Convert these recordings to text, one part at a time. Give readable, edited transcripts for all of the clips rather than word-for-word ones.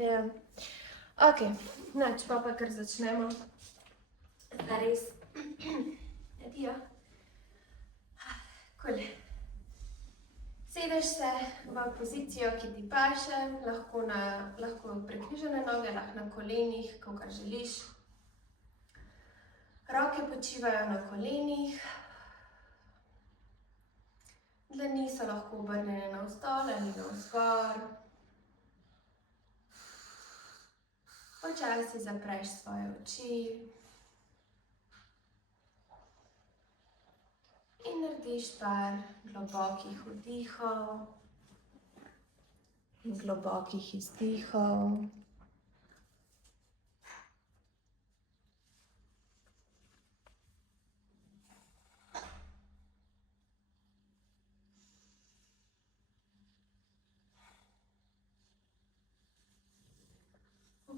Ja. Ok, nič, pa kar začnemo. Res. Adijo. Cool. Sedeš se v pozicijo, ki ti paše, lahko prekrižane noge, lahko na kolenih, kakor želiš. Roke počivajo na kolenih. Dlani so lahko obrnjene navzdol ali navzgor. Počasi zapreš svoje oči in narediš par globokih vdihov in globokih izdihov.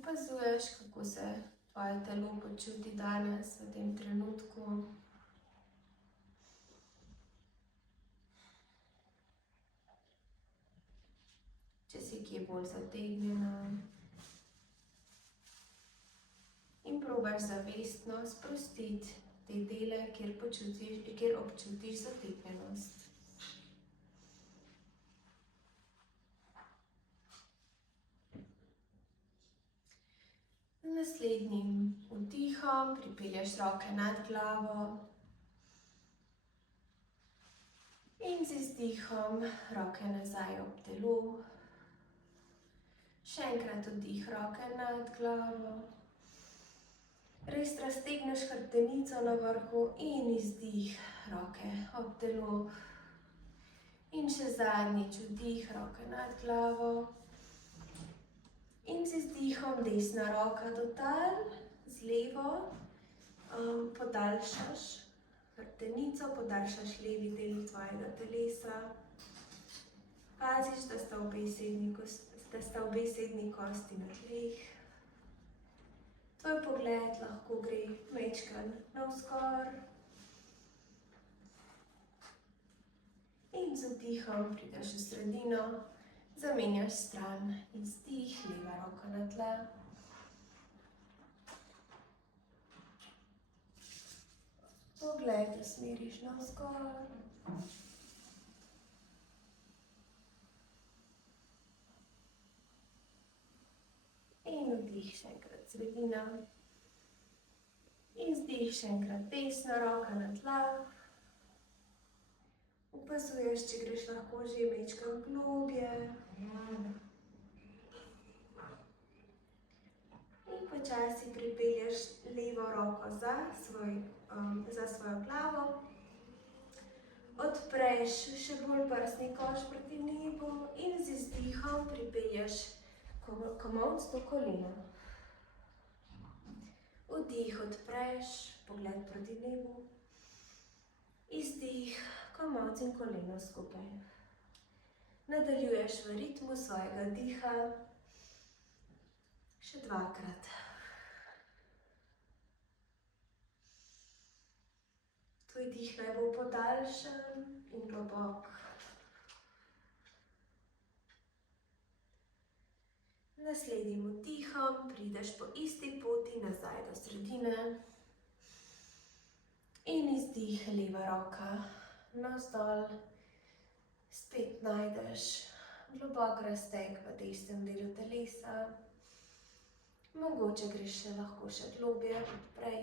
Opazuješ, kako se tvoje telo počuti danes, v tem trenutku. Če si kje bolj zategnjena. In probaš zavestno sprostiti te dele, kjer občutiš zategnjenost. Z naslednjim vdihom pripelješ roke nad glavo in z izdihom roke nazaj ob telo. Še enkrat vdih, roke nad glavo. Res raztegneš hrbtenico na vrhu in izdih, roke ob telo. In še zadnjič vdih, roke nad glavo. In z izdihom desna roka do tal, z levo podaljšaš hrbtenico, podaljšaš levi del tvojega telesa. Paziš, da sta obe sedni kosti na tleh. Tvoj pogled lahko gre majčkeno navzgor. In z vdihom prideš v sredino. Zamenjaš stran, izdih, leva roka na tla. Pogled usmeriš navzgor. In vdih še enkrat sredina. Izdih še enkrat desna roka na tla. Opazuješ, če greš lahko že majčkeno globje. In počasi pripelješ levo roko za svojo glavo. Odpreš še bolj prsni koš proti nebu in z izdihom pripelješ komolec do kolena. Vdih, odpreš, pogled proti nebu. Izdih, komolec in koleno skupaj. Nadaljuješ v ritmu svojega diha. Še dvakrat. Tvoj dih naj bo podaljšan in globok. Z naslednjim vdihom prideš po isti poti nazaj do sredine. In izdih, leva roka navzdol. Spet najdeš globok razteg v desnem delu telesa. Mogoče greš lahko še globje kot prej.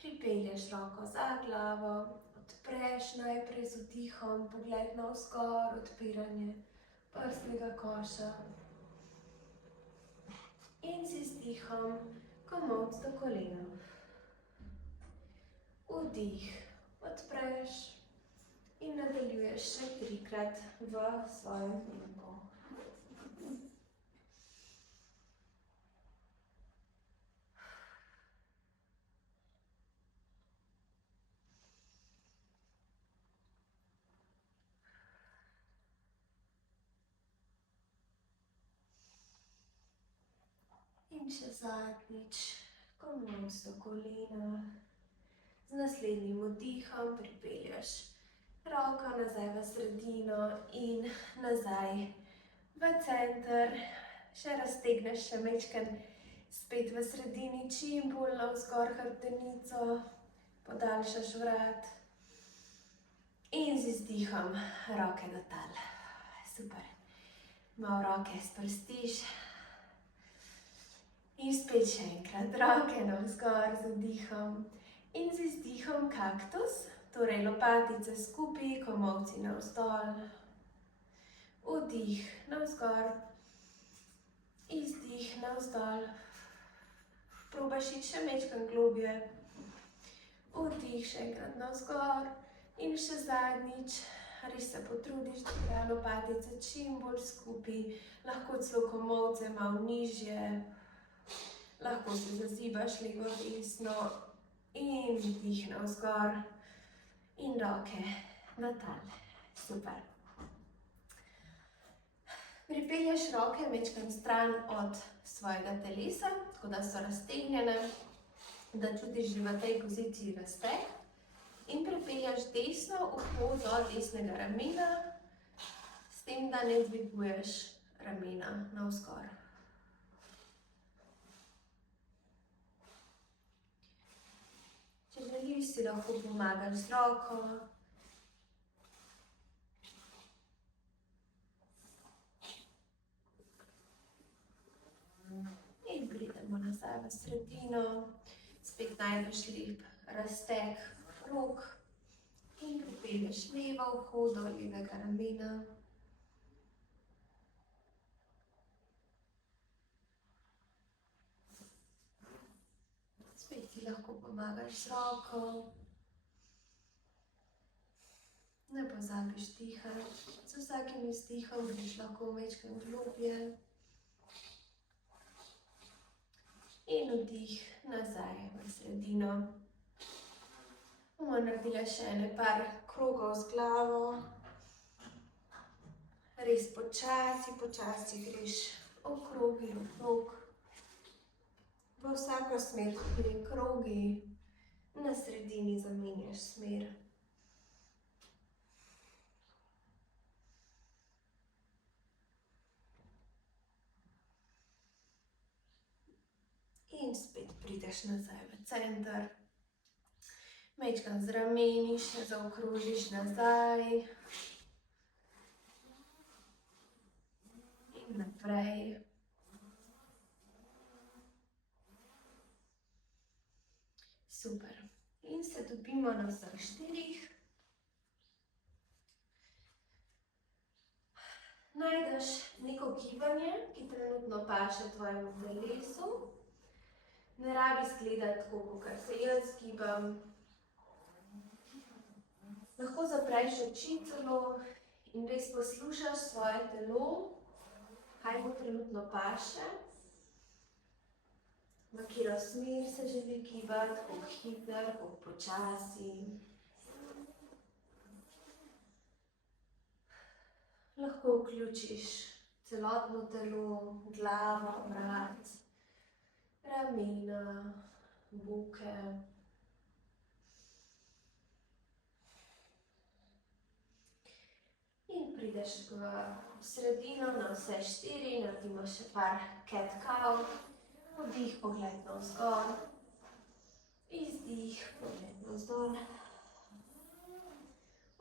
Pripelješ roko za glavo, odpreš najprej z vdihom, pogled navzgor, odpiranje prsnega koša. In z izdihom komolec do kolena. Vdih, odpreš in nadaljuješ še trikrat v svojem tempu. In še zadnjič, komolec do kolena. Z naslednjim vdihom pripelješ roko nazaj v sredino in nazaj v center, še raztegneš še majčkeno, spet v sredini, čim bolj navzgor hrbtenico, podaljšaš vrat in z izdihom roke do tal. Super. Malo roke sprostiš in spet še enkrat roke navzgor z vdihom in z izdihom kaktus, torej lopatice skupaj, komolci navzdol, vdih navzgor, izdih navzdol, probaš iti še majčkeno globje, vdih še enkrat navzgor in še zadnjič, res se potrudiš, da gre lopatice čim bolj skupaj, lahko celo komolce malo nižje, lahko se zazibaš levo, desno in vdih navzgor in roke na tal. Super. Pripelješ roke majčkeno stran od svojega telesa, tako da so raztegnjene, da čutiš že v tej poziciji razteg. In pripelješ desno uho do desnega ramena, s tem, da ne dviguješ ramena navzgor. Če želiš, si lahko pomagaš z roko. In pridemo nazaj v sredino, spet najdeš lep razteg rok in pripelješ levo uho do levega ramena. Spet si lahko pomagaš z roko. Ne pozabiš dihati, z vsakim izdihom greš lahko majčkeno globje. In vdih nazaj v sredino. Bomo naredili še ene par krogov z glavo. Res počasi, počasi greš okrog in okrog. V vsako smer gre krogi, na sredini zamenjaš smer. In spet prideš nazaj v center. Majčkeno z rameni še zaokrožiš nazaj. In naprej. Super. In se topimo na vseh štirih. Najdeš neko gibanje, ki trenutno paše tvojemu telesu. Ne rabi izgledati tako, kakor se jaz gibam. Lahko zapreš oči celo in res poslušaš svoje telo, kaj mu trenutno paše, v katero smer se želi gibati, koliko hiter, koliko počasi. Lahko vključiš celotno telo, glavo, vrat, ramena, boke. In prideš v sredino na vse štiri, naredimo še par cat cow. Vdih, pogled navzgor. Izdih, pogled navzdol.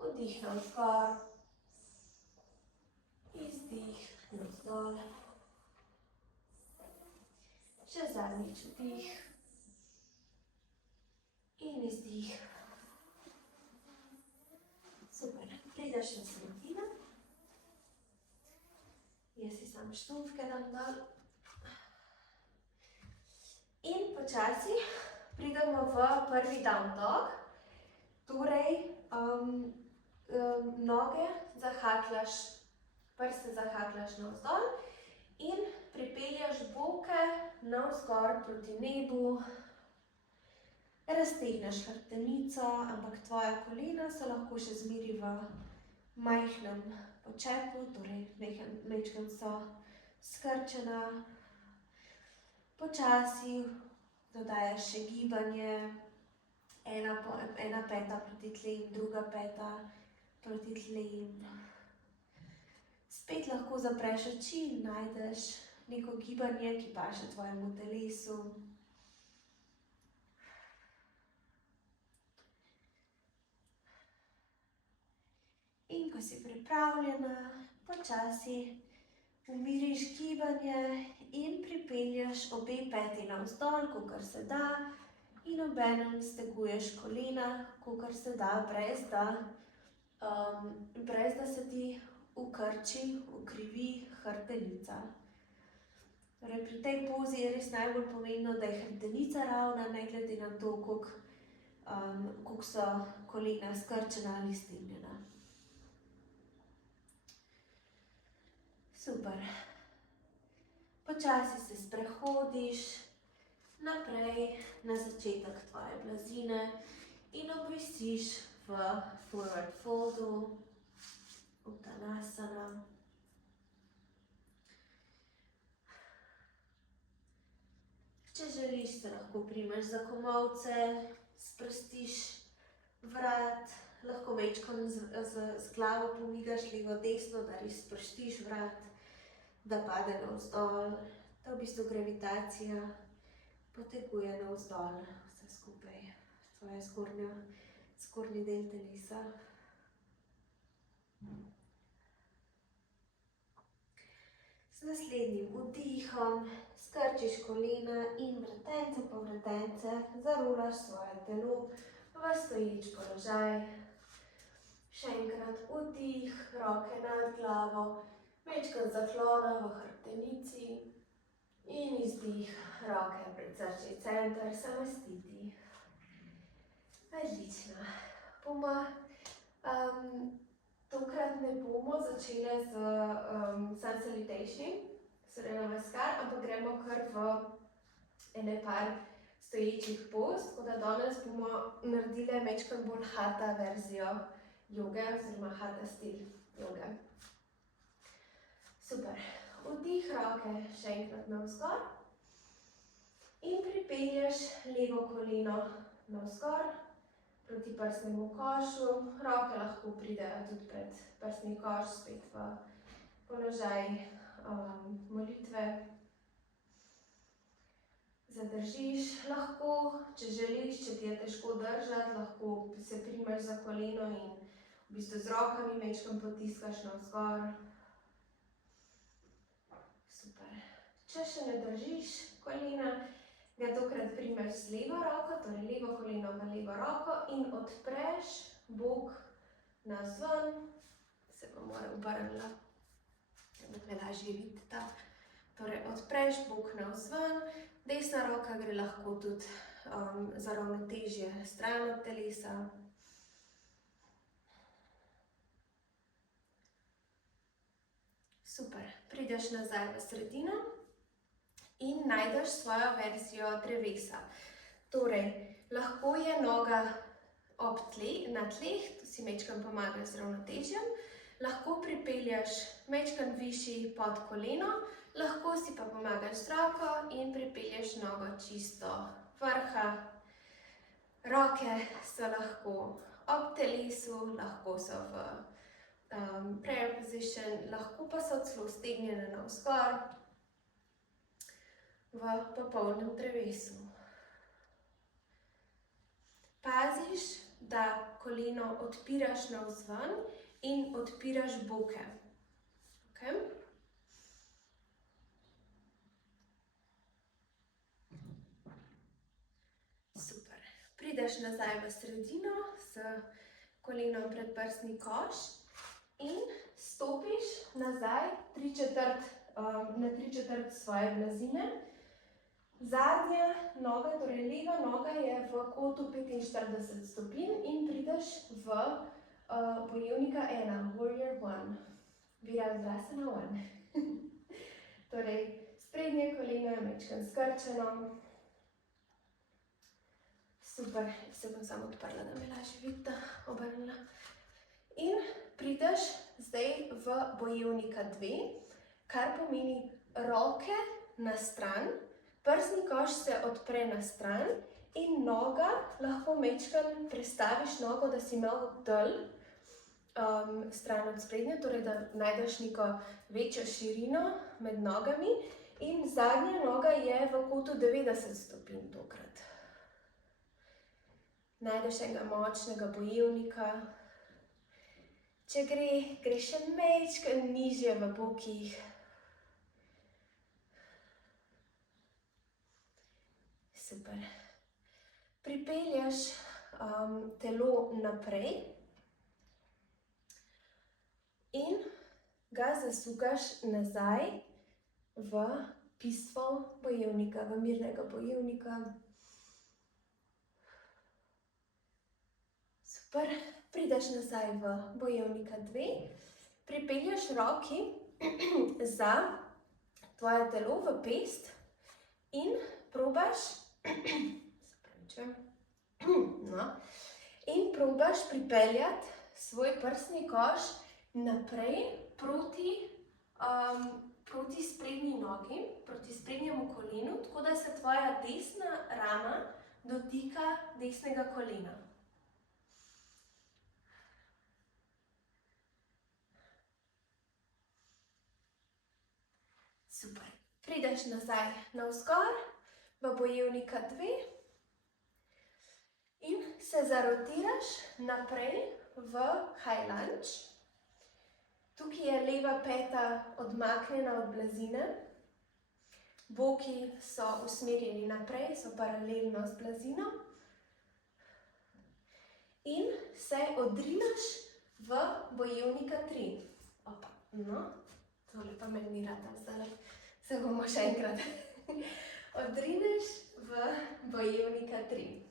Vdih navzgor. Izdih navzdol. Še zadnjič vdih in izdih. Super, prideš v sredino. Jaz si samo štufke dam dol. In počasi pridemo v prvi down dog. Torej, noge zahakljaš, prste zahakljaš navzdol in pripeljaš boke navzgor proti nebu. Raztegneš hrbtenico, ampak tvoja kolena so lahko še zmeraj v majhnem počepu, torej majčkeno so skrčena. Počasi dodajaš še gibanje, ena peta proti tlem, druga peta proti tlem. Spet lahko zapreš oči in najdeš neko gibanje, ki paše tvojemu telesu. In ko si pripravljena, počasi umiriš gibanje in pripelješ obe peti navzdol, kolikor se da, in obenem steguješ kolena, kolikor se da, brez da se ti ukrči, ukrivi hrbtenica. Torej, pri tej pozi je res najbolj pomembno, da je hrbtenica ravna, ne glede na to, koliko so kolena skrčena ali stegnjena. Super. Počasi se sprehodiš naprej na začetek tvoje blazine in obvisiš v forward foldu, Uttanasana. Če želiš, se lahko primeš za komolce, sprostiš vrat, lahko majčkeno z glavo pomigaš levo desno, da res sprostiš vrat, da pade navzdol, da v bistvu gravitacija poteguje navzdol vse skupaj, tvoje zgornji del telesa. Z naslednjim vdihom skrčiš kolena in vretence po vretence zarolaš svoje telo v stoječ položaj. Še enkrat vdih, roke nad glavo, majčkeno zaklona v hrbtenici in izdih, roke pred srčni center, samastiti. Odlično. Tokrat ne bomo začele z sun salutation, Surya Namaskar, ampak gremo kar v ene par stoječih poz, tako da danes bomo naredile majčkeno bolj hatha verzijo joge oziroma hatha stil joge. Super. Vdih, roke še enkrat navzgor in pripelješ levo koleno navzgor proti prsnemu košu. Roke lahko pridejo tudi pred prsni koš, spet v položaj molitve. Zadržiš, lahko, če želiš, če ti je težko držati, lahko se primeš za koleno in v bistvu z rokami majčkeno potiskaš navzgor. Super. Če še ne držiš kolena, ga tokrat primeš z levo roko, torej levo koleno v levo roko in odpreš bok navzven. Se bom obrnila, da me lažje vidite. Torej, odpreš bok navzven, desna roka gre lahko tudi za ravnotežje stran od telesa. Super. Prideš nazaj v sredino in najdeš svojo verzijo drevesa. Torej, lahko je noga na tleh, tu si majčkeno pomagaš z ravnotežjem, lahko pripelješ majčkeno višji pod koleno, lahko si pa pomagaš z roko in pripelješ nogo čisto vrha. Roke so lahko ob telesu, lahko so v prayer position, lahko pa so celo stegnjene navzgor v popolnem drevesu. Paziš, da koleno odpiraš navzven in odpiraš boke. Okay? Super. Prideš nazaj v sredino s kolenom pred prsni koš in stopiš nazaj na 3/4 svoje blazine. Zadnja noga, torej leva noga je v kotu 45 stopinj in prideš v bojevnika 1, Warrior 1, Virabhadrasana 1. Torej, sprednje koleno je majčkeno skrčeno. Super, se bom samo odprla, da me lažje vidite, obrnila. In prideš zdaj v bojevnika 2, kar pomeni roke na stran, prsni koš se odpre na stran in noga, lahko majčkeno prestaviš nogo, da si malo dol stran od sprednje, torej da najdeš neko večjo širino med nogami in zadnja noga je v kotu 90 stopinj tokrat. Najdeš enega močnega bojevnika. Če gre še majčkeno nižje v bokih. Super. Pripelješ telo naprej in ga zasukaš nazaj v peaceful bojevnika, v mirnega bojevnika. Super. Prideš nazaj v bojevnika 2, pripelješ roki za tvoje telo v pest in probaš pripeljati svoj prsni koš naprej proti sprednji nogi, proti sprednjemu kolenu, tako da se tvoja desna rama dotika desnega kolena. Super. Prideš nazaj navzgor v bojevnika 2 in se zarotiraš naprej v high lunge. Tukaj je leva peta odmaknjena od blazine. Boki so usmerjeni naprej, so paralelno z blazino. In se odrinaš v bojevnika 3. Opa, no. Tole pa me ni rada zdaj, se bomo še enkrat. Odrineš v bojevnika 3.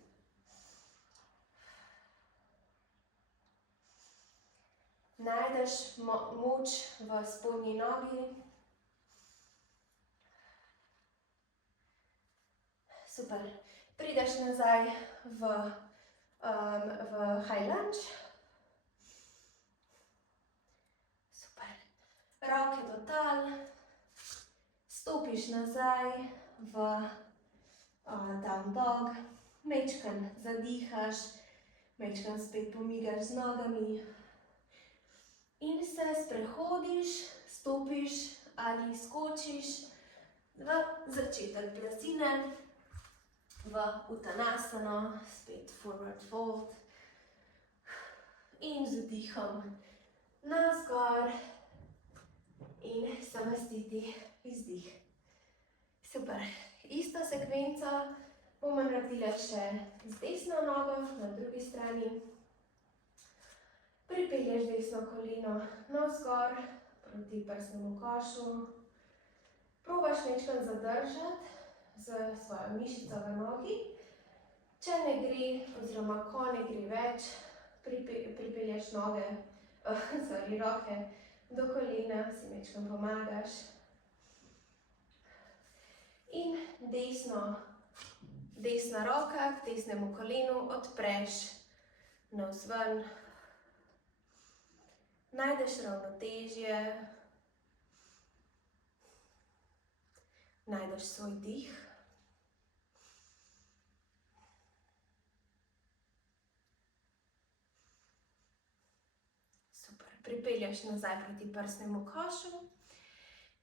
Najdeš moč v spodnji nogi. Super. Prideš nazaj v high lunge. Roke do tal, stopiš nazaj v down dog, majčkeno zadihaš, majčkeno spet pomigaš z nogami in se sprehodiš, stopiš ali skočiš v začetek blazine, v Uttanasano, spet forward fold in z vdihom navzgor. In samastiti izdih. Super. Isto sekvenco bomo naredili še z desno nogo na drugi strani. Pripelješ desno koleno navzgor proti prsnemu košu. Probaš majčkeno zadržati z svojo mišico v nogi. Če ne gre, oziroma ko ne gre več, pripelješ roke do kolena, si majčkeno pomagaš. In desna roka k desnemu kolenu odpreš navzven. Najdeš ravnotežje. Najdeš svoj dih. Pripelješ nazaj proti prsnemu košu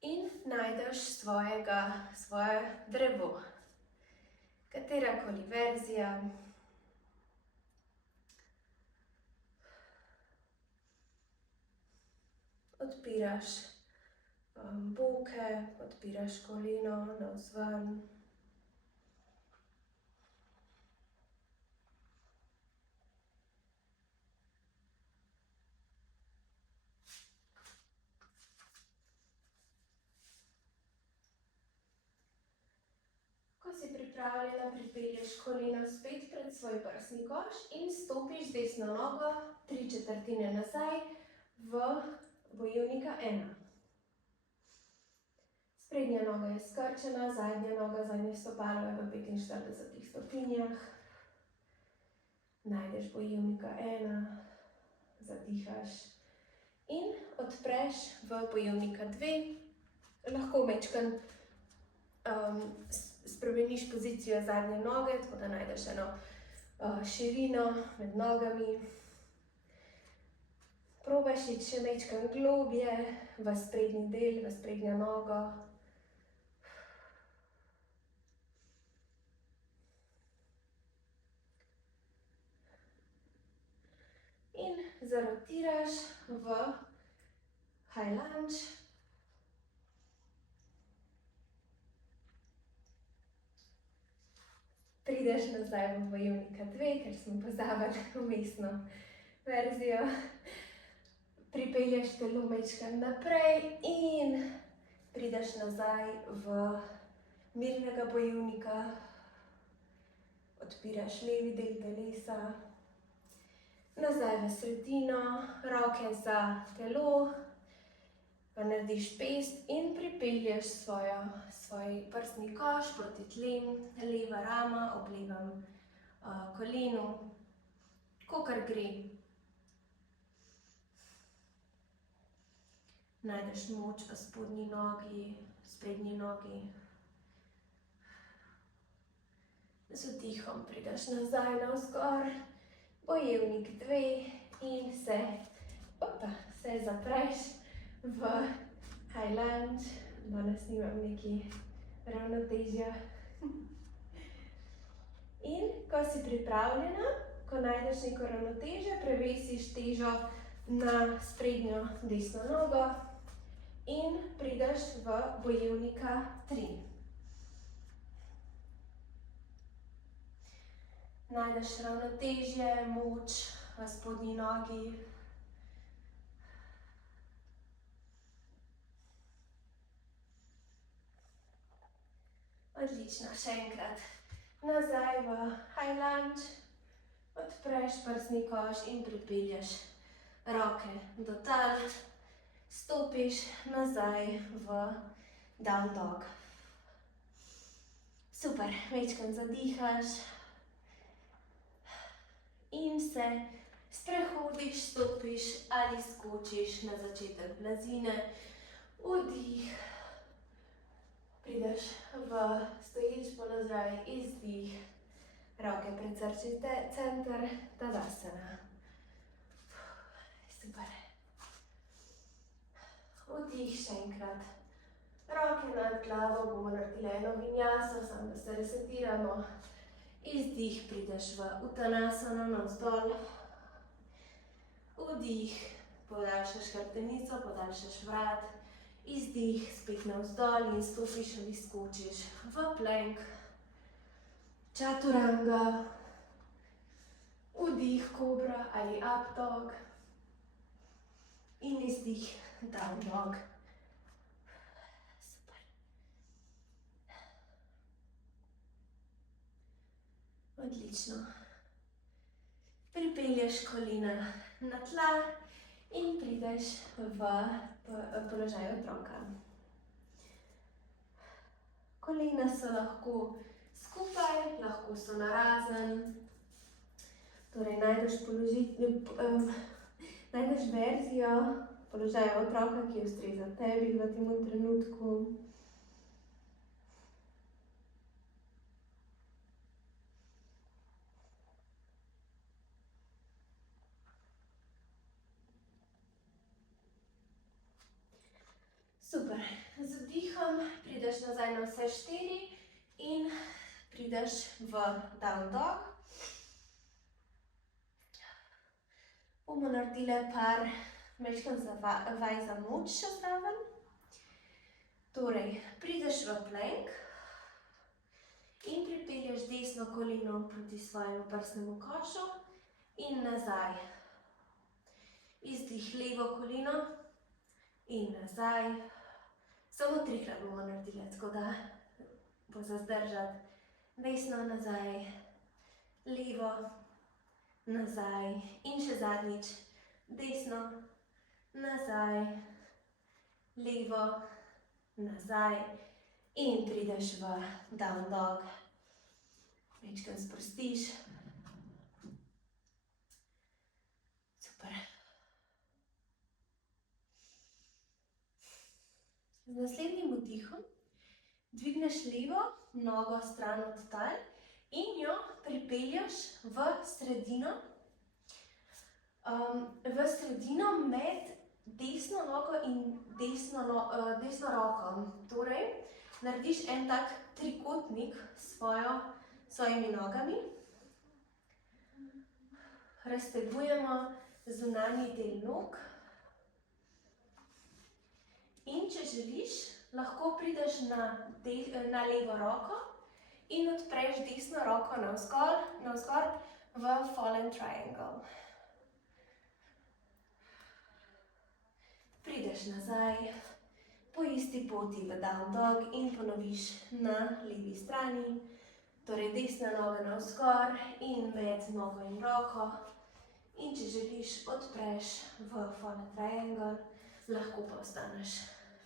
in najdeš svoje drevo. Katerakoli verzija. Odpiraš boke, odpiraš koleno navzven. Si pripravljena, pripelješ koleno spet pred svoj prsni koš in stopiš z desno nogo 3/4 nazaj v bojevnika 1. Sprednja noga je skrčena, zadnja noga, zadnje stopalo je v 45 stopinjah. Najdeš bojevnika 1, zadihaš in odpreš v bojevnika 2. Lahko majčkeno spremeniš pozicijo zadnje noge, tako da najdeš eno širino med nogami. Probaš iti še majčkeno globje v sprednji del, v sprednjo nogo. In zarotiraš v high lunge. Prideš nazaj v bojevnika 2, ker smo pozabili vmesno verzijo. Pripelješ telo majčkeno naprej in prideš nazaj v mirnega bojevnika. Odpiraš levi del telesa. Nazaj v sredino, roke za telo. Pa narediš pest in pripelješ svoj prsni koš proti tlem, leva rama ob levem kolenu, kakor gre. Najdeš moč v spodnji nogi, sprednji nogi. Z vdihom prideš nazaj navzgor, bojevnik 2 in se zapreš v high lunge. Danes nimam nekaj ravnotežja. In ko si pripravljena, ko najdeš neko ravnotežje, prevesiš težo na sprednjo desno nogo in prideš v bojevnika 3. Najdeš ravnotežje, moč v spodnji nogi. Odlično, še enkrat. Nazaj v high lunge, odpreš prsni koš in pripelješ roke do tal, stopiš nazaj v down dog. Super, majčkeno zadihaš in se sprehodiš, stopiš ali skočiš na začetek blazine. Vdih. Prideš v stoječ položaj, izdih, roke pred srčni center, tadasana. Super. Vdih še enkrat. Roke nad glavo, bomo naredili eno vinjaso, samo da se resetiramo. Izdih, prideš v uttanasano navzdol. Vdih, podaljšaš hrbtenico, podaljšaš vrat. Izdih, spet navzdol in stopiš ali skočiš v plank, chaturanga, vdih, kobra ali up dog in izdih, down dog. Super. Odlično. Pripelješ kolena na tla in prideš v položaj otroka. Kolena so lahko skupaj, lahko so narazen. Torej najdeš verzijo položaja otroka, ki ustreza tebi v tem trenutku. Super. Z vdihom prideš nazaj na vse 4 in prideš v down dog. Bomo naredili par majčkeno vaj za moč še zraven. Torej, prideš v plank in pripelješ desno koleno proti svojemu prsnemu košu in nazaj. Izdih, levo koleno in nazaj. Samo 3-krat bomo naredili, tako da bo za zdržati. Desno nazaj, levo nazaj in še zadnjič. Desno, nazaj, levo, nazaj in prideš v down dog. Majčkeno sprostiš. Super. Z naslednjim vdihom dvigneš levo nogo stran od tal in jo pripelješ v sredino. v sredino med desno nogo in desno roko. Torej, narediš en tak trikotnik s svojimi nogami. Raztegujemo zunanji del nog. In če želiš, lahko prideš na levo roko in odpreš desno roko navzgor v fallen triangle. Prideš nazaj po isti poti v down dog in ponoviš na levi strani. Torej desna noga navzgor in med nogo in roko. In če želiš, odpreš v fallen triangle, lahko pa ostaneš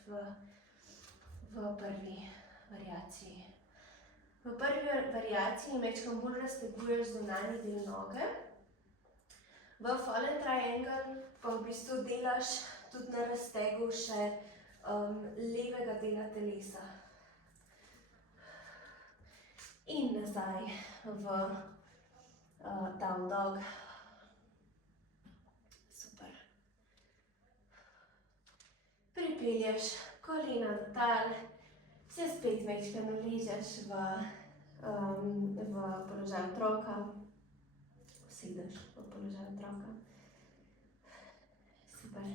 v prvi variaciji. V prvi variaciji majčkeno bolj razteguješ zunanji del noge. V fallen triangle pa v bistvu delaš tudi na raztegu še levega dela telesa. In nazaj v down dog. Super. Pripelješ kolena do tal, se spet majčkeno ležeš v položaj otroka. Sedeš v položaj otroka. Super.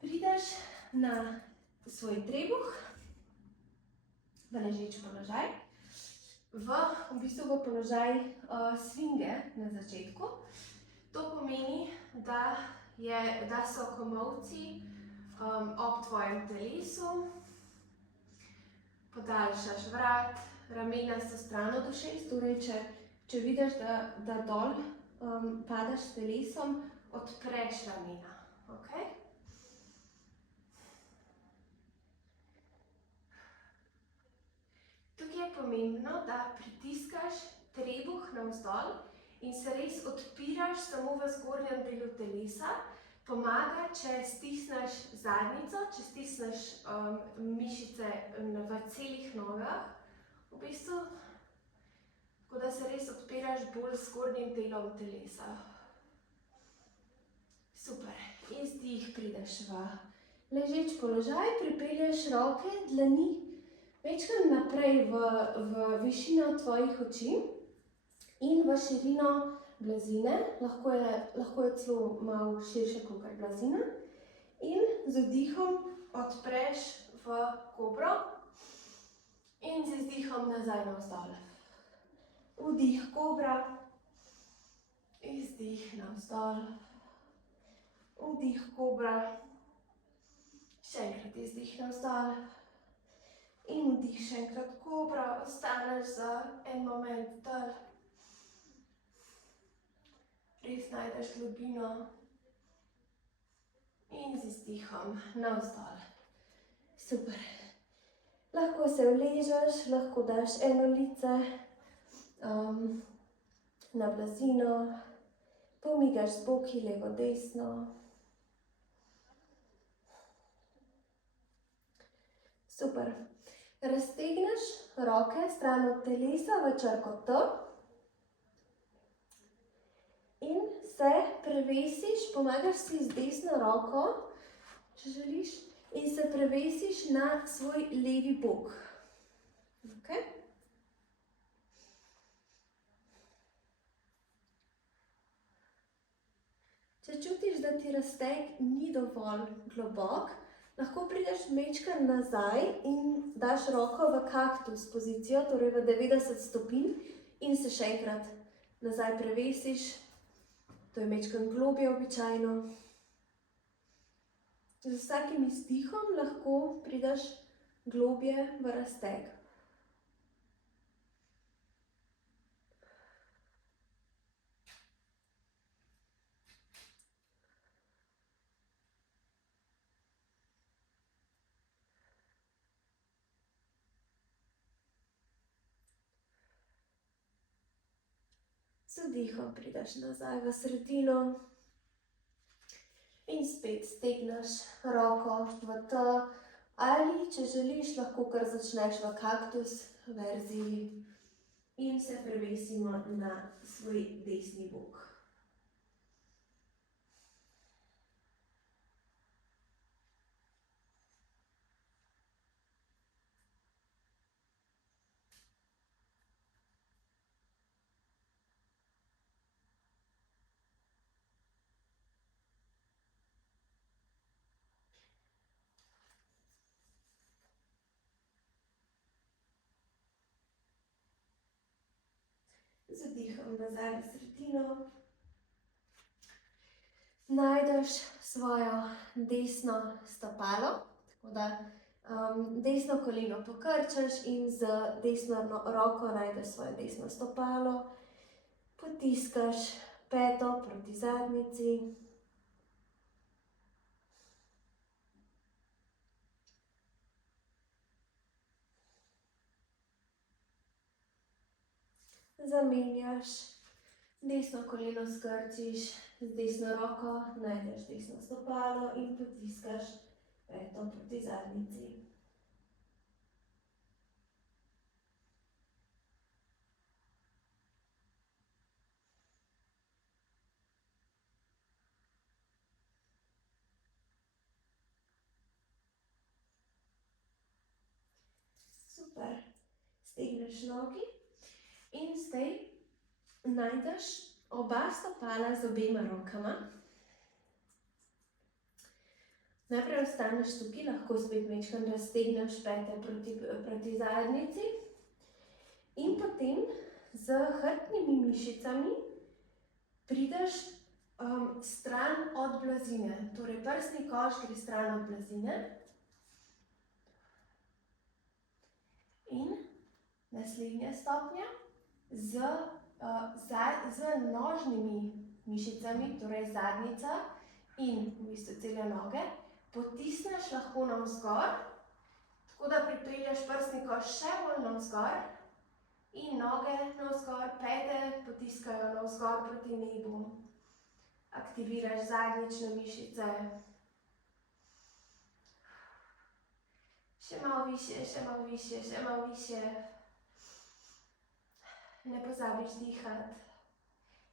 Prideš na svoj trebuh, v ležeč položaj, v bistvu v položaj svinge na začetku. To pomeni, da so komolci ob tvojem telesu, podaljšaš vrat, ramena so stran od ušes, torej če vidiš, da dol padaš s telesom, odpreš ramena. Okay? Tukaj je pomembno, da pritiskaš trebuh navzdol in se res odpiraš samo v zgornjem delu telesa. Pomaga, če stisneš zadnjico, če stisneš mišice v celih nogah, v bistvu, tako da se res odpiraš bolj s zgornjim delom telesa. Super. Izdih, prideš v ležeč položaj, pripelješ roke, dlani majčkeno naprej v višino tvojih oči in v širino blazine, lahko je celo malo širše kakor blazina. In z vdihom odpreš v kobro in z izdihom nazaj navzdol. Vdih kobra, izdih navzdol, vdih kobra, še enkrat izdih navzdol in vdih še enkrat kobra, ostaneš za en moment dol. Res najdeš globino in z izdihom navzdol. Super. Lahko se uležeš, lahko daš eno lice na blazino, pomigaš z boki levo, desno. Super. Raztegneš roke stran od telesa v črko T. In se prevesiš, pomagaš si z desno roko, če želiš, in se prevesiš na svoj levi bok. Okay? Če čutiš, da ti razteg ni dovolj globok, lahko prideš majčkeno nazaj in daš roko v kaktus pozicijo, torej v 90 stopinj, in se še enkrat nazaj prevesiš. To je majčkeno globje običajno. Z vsakim izdihom lahko prideš globje v razteg. Z vdihom prideš nazaj v sredino in spet stegneš roko v T, ali če želiš, lahko kar začneš v kaktus verziji in se prevesimo na svoj desni bok. Z vdihom nazaj na sredino. Najdeš svojo desno stopalo, tako da desno koleno pokrčaš in z desno roko najdeš svojo desno stopalo. Potiskaš peto proti zadnjici. Zamenjaš, desno koleno skrčiš, z desno roko najdeš desno stopalo in potiskaš peto proti zadnjici. Super. Stegneš nogi in zdaj najdeš oba stopala z obema rokama. Najprej ostaneš tukaj, lahko spet majčkeno raztegneš pete proti zadnjici in potem z hrbtnimi mišicami prideš stran od blazine. Torej prsni koš gre stran od blazine. In naslednja stopnja z nožnimi mišicami, torej zadnjica in v bistvu cele noge, potisneš lahko navzgor, tako da pripelješ prsni koš še bolj navzgor in noge navzgor, pete potiskajo navzgor proti nebu. Aktiviraš zadnjične mišice. Še malo višje, še malo višje, še malo višje. Ne pozabiš dihati.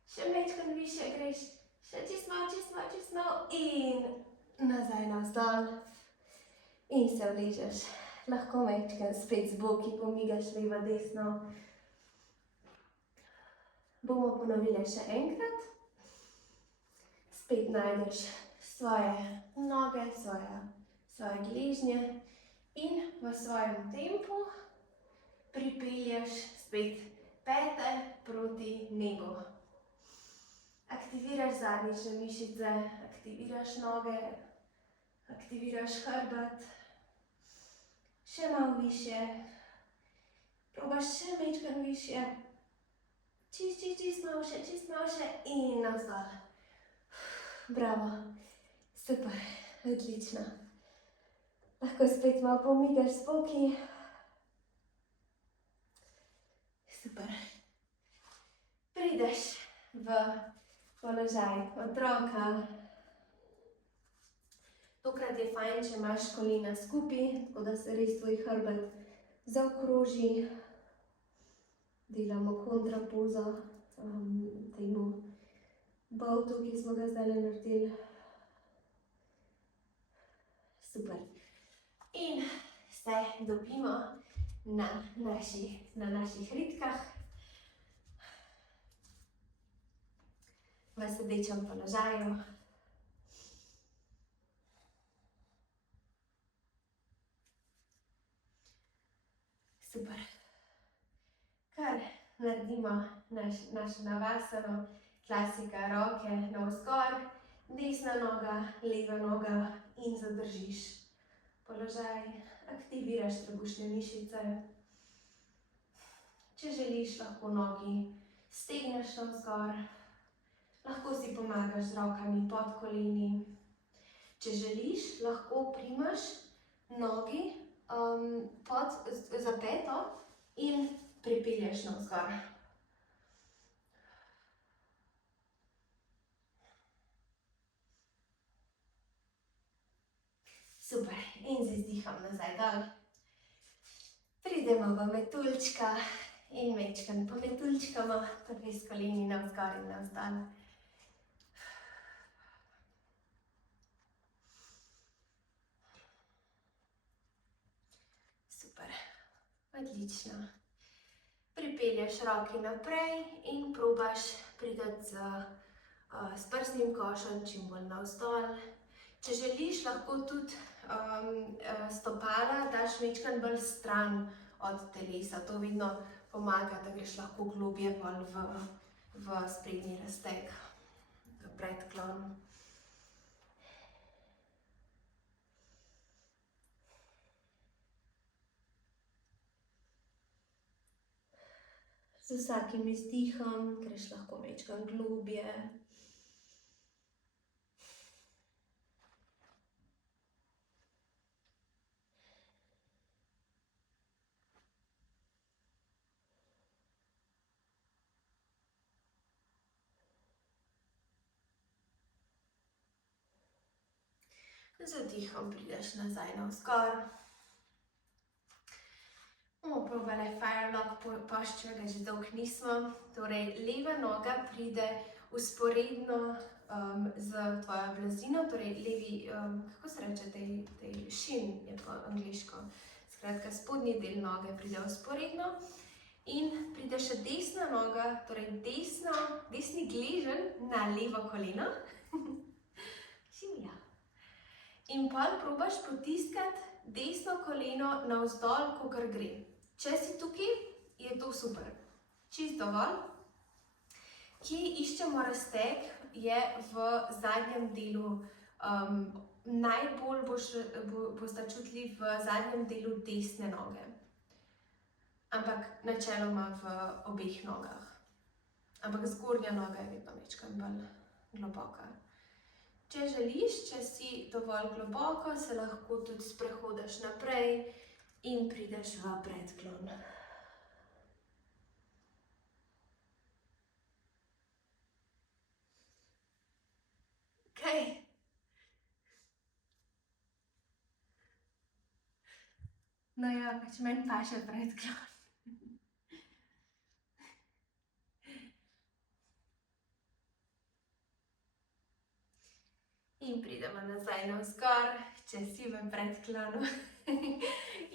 Še majčkeno višje greš, še čisto malo in nazaj navzdol. In se uležeš. Lahko majčkeno spet z boki pomigaš levo, desno. Bomo ponovili še enkrat. Spet najdeš svoje noge, svoje gležnje. In v svojem tempu pripelješ spet pete proti nebu. Aktiviraš zadnjične mišice, aktiviraš noge, aktiviraš hrbet. Še malo višje. Probaš še majčkeno višje. Čisto malo še in navzdol. Bravo. Super. Odlično. Lahko spet malo pomigaš z boki. Super. Prideš v položaj otroka. Tokrat je fajn, če imaš kolena skupaj, tako da se res tvoj hrbet zaokroži. Delamo kontrapozo temu boltu, ki smo ga zdaj naredili. Super. In se dobimo na naših ritkah v sedečem položaju. Super. Kar naredimo našo navasano, klasika, roke navzgor, desna noga, leva noga in zadržiš položaj, aktiviraš trebušne mišice. Če želiš, lahko nogi stegneš navzgor, lahko si pomagaš z rokami pod koleni. Če želiš, lahko primaš nogi za peto in pripelješ navzgor. Super. In z izdihom nazaj dol. Pridemo v metuljčka in majčkeno pometuljčkamo, torej s koleni navzgor in navzdol. Super. Odlično. Pripelješ roki naprej in probaš priti s prsnim košem čim bolj navzdol. Če želiš, lahko tudi stopala daš majčkeno bolj stran od telesa. To vedno pomaga, da greš lahko globje bolj v sprednji razteg, v predklon. Z vsakim izdihom greš lahko majčkeno globje. Z vdihom prideš nazaj navzgor. Bomo probali Firelock posture, ga že dolgo nismo. Torej, leva noga pride usporedno z tvojo blazino, torej levi, kako se reče, tej shin je po angliško. Skratka, spodnji del noge pride usporedno in pride še desna noga, torej desni gleženj na levo koleno. In pol probaš potiskati desno koleno navzdol, kakor gre. Če si tukaj, je to super. Čisto dovolj. Kje iščemo razteg, je v zadnjem delu. Najbolj boste čutili v zadnjem delu desne noge. Ampak načeloma v obeh nogah. Ampak zgornja noga je vedno majčkeno bolj globoka. Če želiš, če si dovolj globoko, se lahko tudi sprehodiš naprej in prideš v predklon. Kaj? No ja, pač meni paše predklon. In pridemo nazaj navzgor, če si v predklonu.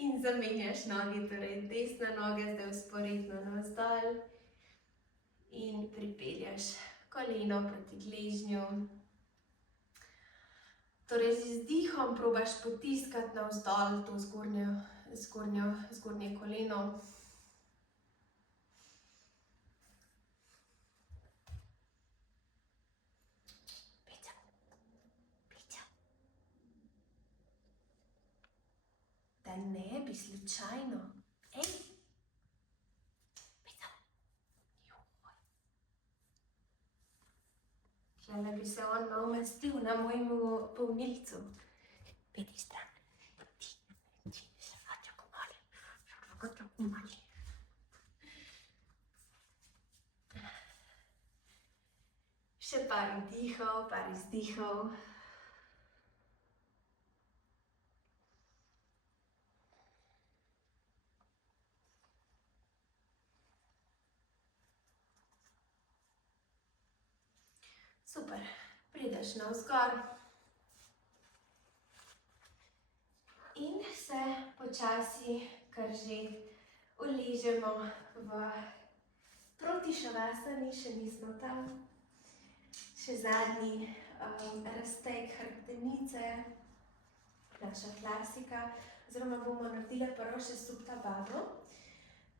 In zamenjaš nogi, torej desna noga zdaj vzporedno navzdol. In pripelješ koleno proti gležnju. Torej z izdihom probaš potiskati navzdol to zgornje koleno. Da ne bi slučajno. Ej! Peca! Joj! Žele bi se on malo mastil na mojemu polnilcu. Peti stran. Ti se vrača komali. Še par vdihov, par izdihov. Super, prideš navzgor in se počasi kar že uležemo v proti šavasani, še nismo tam. Še zadnji razteg hrbtenice, naša klasika, oziroma bomo naredili prvo še Supta Baddha.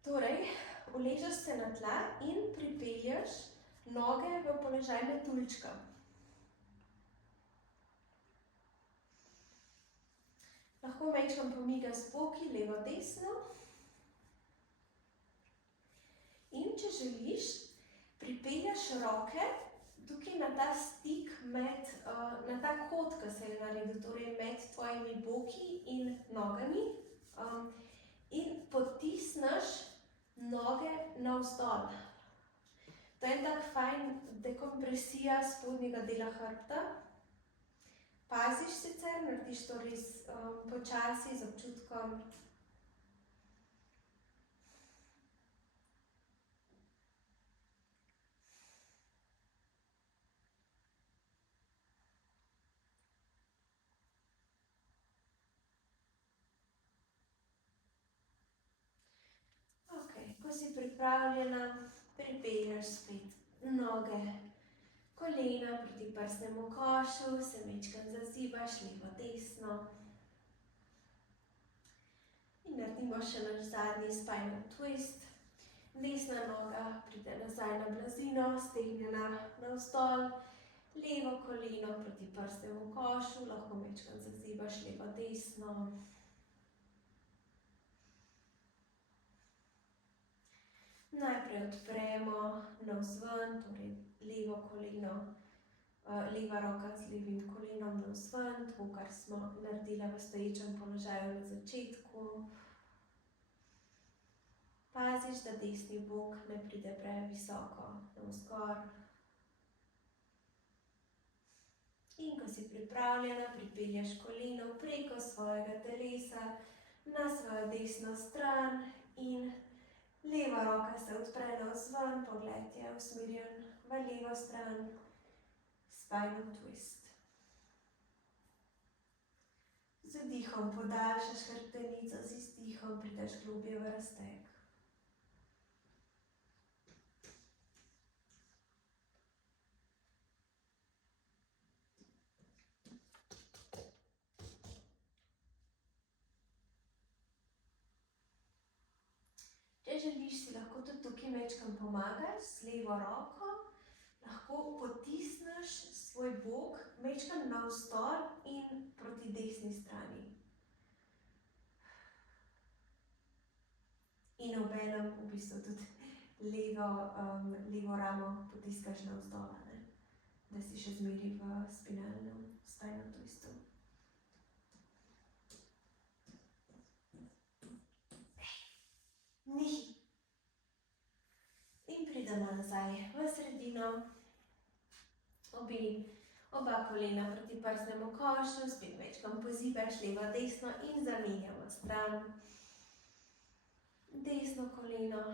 Torej, uležeš se na tla in pripelješ noge v položaj metuljčka. Lahko majčkeno pomigaš z boki, levo, desno. In če želiš, pripelješ roke tukaj na ta stik na ta kot, ki se je naredil, torej med tvojimi boki in nogami. In potisneš noge navzdol. To je tak fajn dekompresija spodnjega dela hrbta. Paziš sicer, narediš to res počasi, z občutkom. Ok, ko si pripravljena, pripelješ spet noge, kolena proti prsnemu košu, se majčkeno zazibaš, levo, desno. In naredimo še naš zadnji spinal twist. Desna noga pride nazaj na blazino, stegnjena navzdol, levo koleno proti prsnemu košu, lahko majčkeno zazibaš levo desno. Najprej odpremo navzven, torej levo koleno, leva roka z levim kolenom navzven, tako kar smo naredili v stoječem položaju na začetku. Paziš, da desni bok ne pride previsoko navzgor. In ko si pripravljena, pripelješ koleno preko svojega telesa na svojo desno stran in leva roka se odpre navzven, pogled je usmerjen v levo stran, spinal twist. Z vdihom podaljšaš hrbtenico, z izdihom prideš globje v razteg. Če želiš, si lahko tudi tukaj majčkeno pomagaš z levo roko, lahko potisneš svoj bok majčkeno navzdol in proti desni strani. In obenem v bistvu tudi levo ramo potiskaš navzdol, da si še zmeraj v spinal twistu. Nihi. In pridemo nazaj v sredino. Oba kolena proti prsnemu košu, spet majčkeno pozibaš levo desno in zamenjamo stran. Desno koleno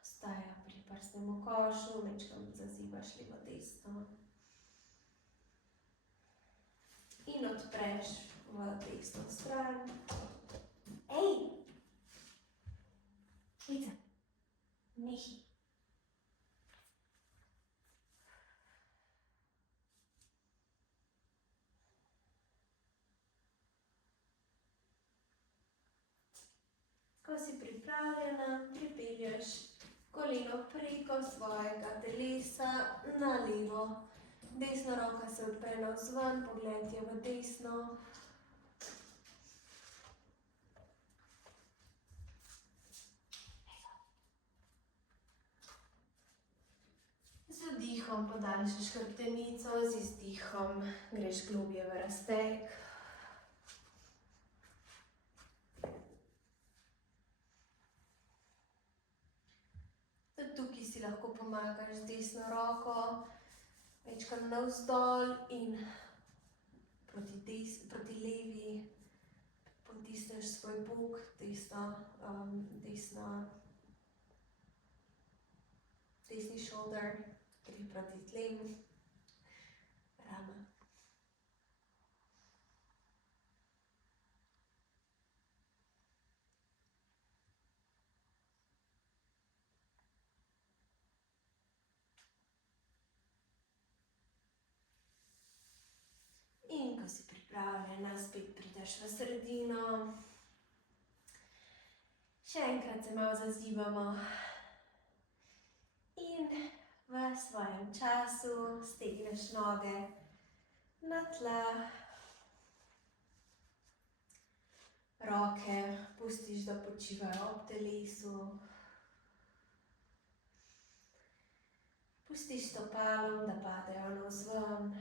ostaja pri prsnemu košu, majčkeno zazibaš levo desno. In odpreš v desno stran. Lice, nehi. Ko si pripravljena, pripelješ koleno preko svojega telesa na levo. Desna roka se odpre navzven, pogled je v desno. Z vdihom podaljšaš hrbtenico, z izdihom greš globje v razteg. Tudi tukaj si lahko pomagaš z desno roko, majčkeno navzdol in proti levi potisneš svoj bok, desni shoulder, tudi proti tlem, rama. In ko si pripravljena, spet prideš v sredino. Še enkrat se malo zazibamo. In v svojem času stegneš noge na tla. Roke pustiš, da počivajo ob telesu. Pustiš stopalom, da padejo navzven.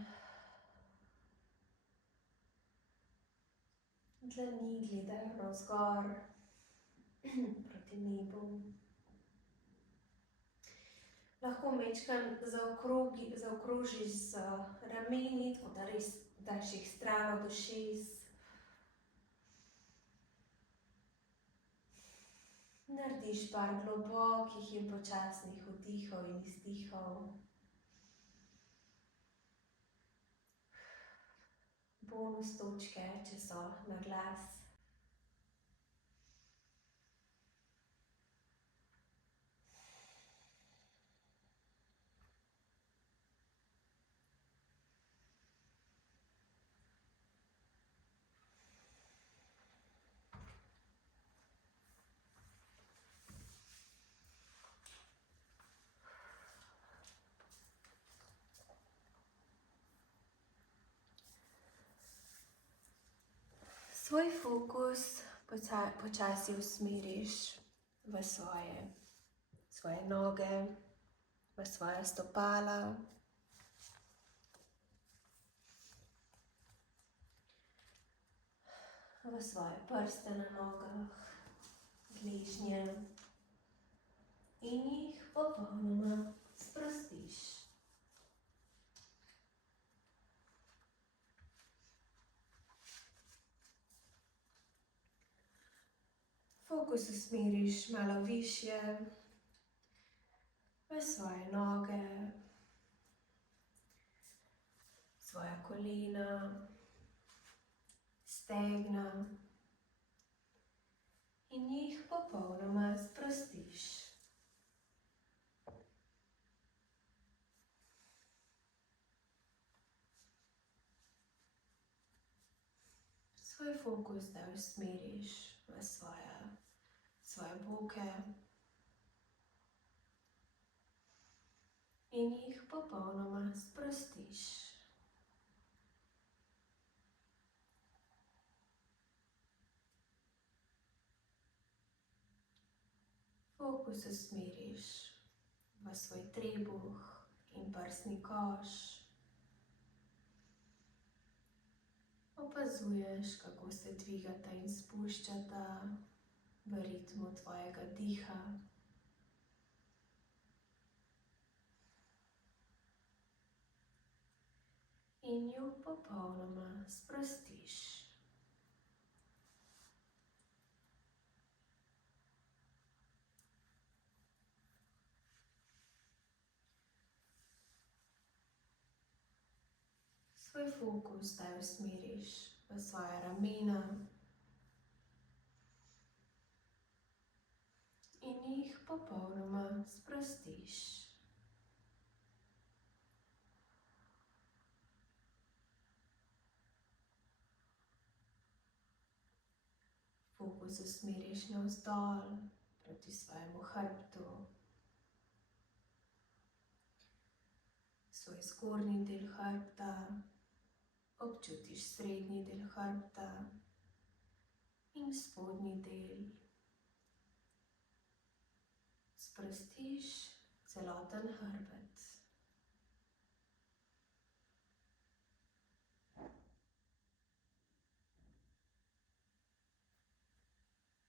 Dlani gledajo navzgor proti nebu. Lahko majčkeno zaokrožiš z rameni, tako da res daš jih stran od ušes. Narediš par globokih in počasnih vdihov in izdihov. Bonus točke, če so na glas. Svoj fokus počasi usmeriš v svoje noge, v svoje stopala. V svoje prste na nogah, gležnje in jih popolnoma sprostiš. Fokus usmeriš malo višje v svoje noge, svoja kolena, stegna in jih popolnoma sprostiš. Svoj fokus zdaj usmeriš v svoje boke in jih popolnoma sprostiš. Fokus usmeriš v svoj trebuh in prsni koš. Opazuješ, kako se dvigata in spuščata v ritmu tvojega diha. In ju popolnoma sprostiš. Svoj fokus zdaj usmeriš v svoja ramena in jih popolnoma sprostiš. Fokus usmeriš navzdol proti svojemu hrbtu. Svoj zgornji del hrbta, občutiš srednji del hrbta in spodnji del. Sprostiš celoten hrbet.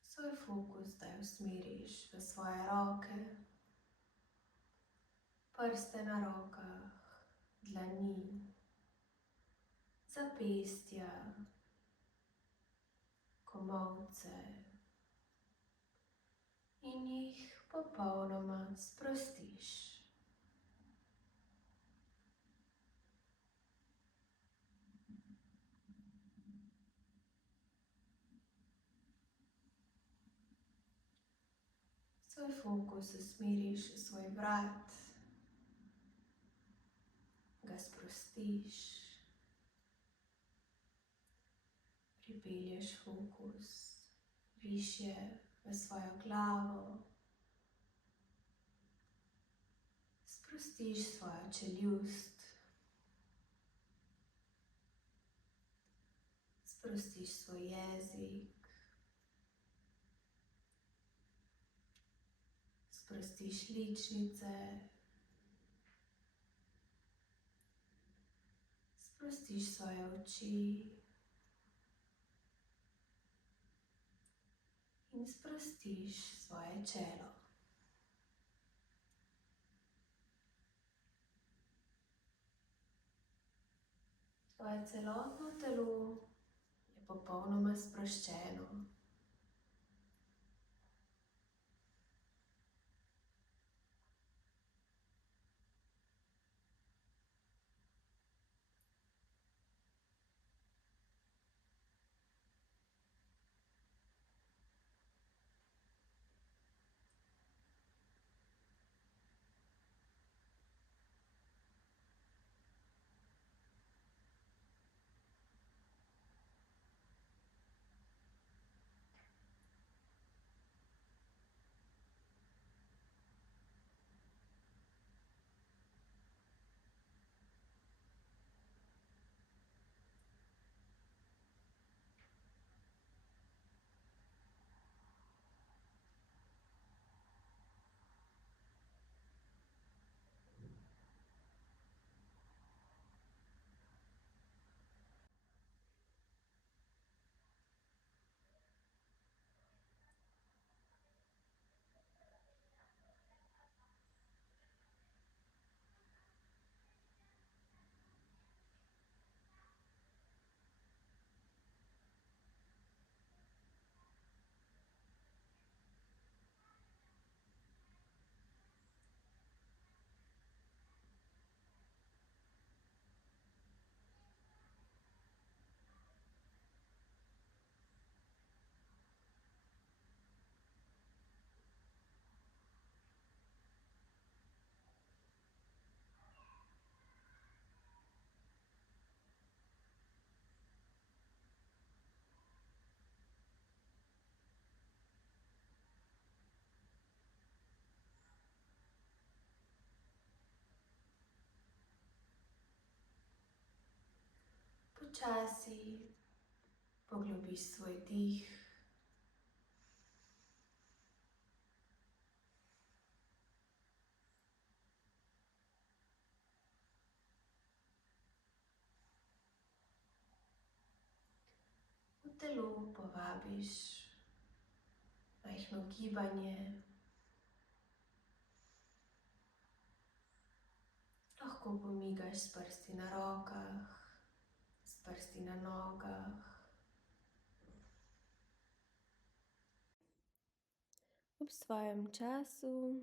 Svoj fokus zdaj usmeriš v svoje roke, prste na rokah, dlani, zapestja, komolce in jih popolnoma sprostiš. Svoj fokus usmeriš v svoj vrat, ga sprostiš, pripelješ fokus višje v svojo glavo, sprostiš svojo čeljust, sprostiš svoj jezik, sprostiš ličnice, sprostiš svoje oči in sprostiš svoje čelo. Tvoje celotno telo je popolnoma sproščeno. Počasi poglobiš svoj dih. V telo povabiš majhno gibanje. Lahko pomigaš s prsti na rokah, s prsti na nogah. Ob svojem času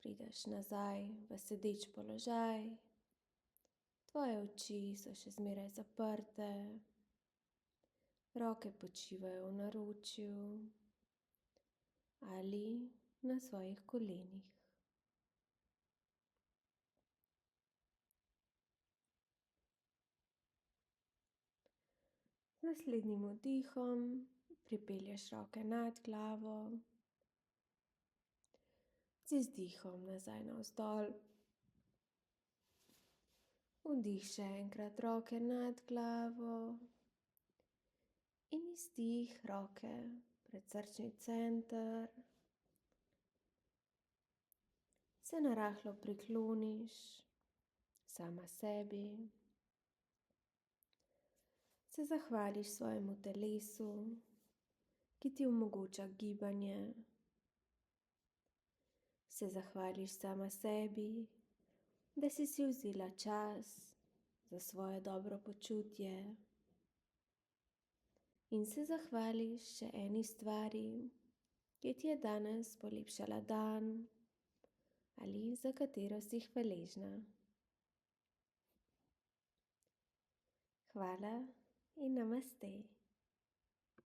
prideš nazaj v sedeč položaj. Tvoje oči so še zmeraj zaprte. Roke počivajo v naročju ali na svojih kolenih. Z naslednjim vdihom pripelješ roke nad glavo, z izdihom nazaj navzdol. Vdih še enkrat, roke nad glavo in izdih, roke pred srčni center. Se narahlo prikloniš sama sebi. Se zahvališ svojemu telesu, ki ti omogoča gibanje. Se zahvališ sama sebi, da si vzela čas za svoje dobro počutje. In se zahvališ še eni stvari, ki ti je danes polepšala dan ali za katero si hvaležna. Hvala in namaste.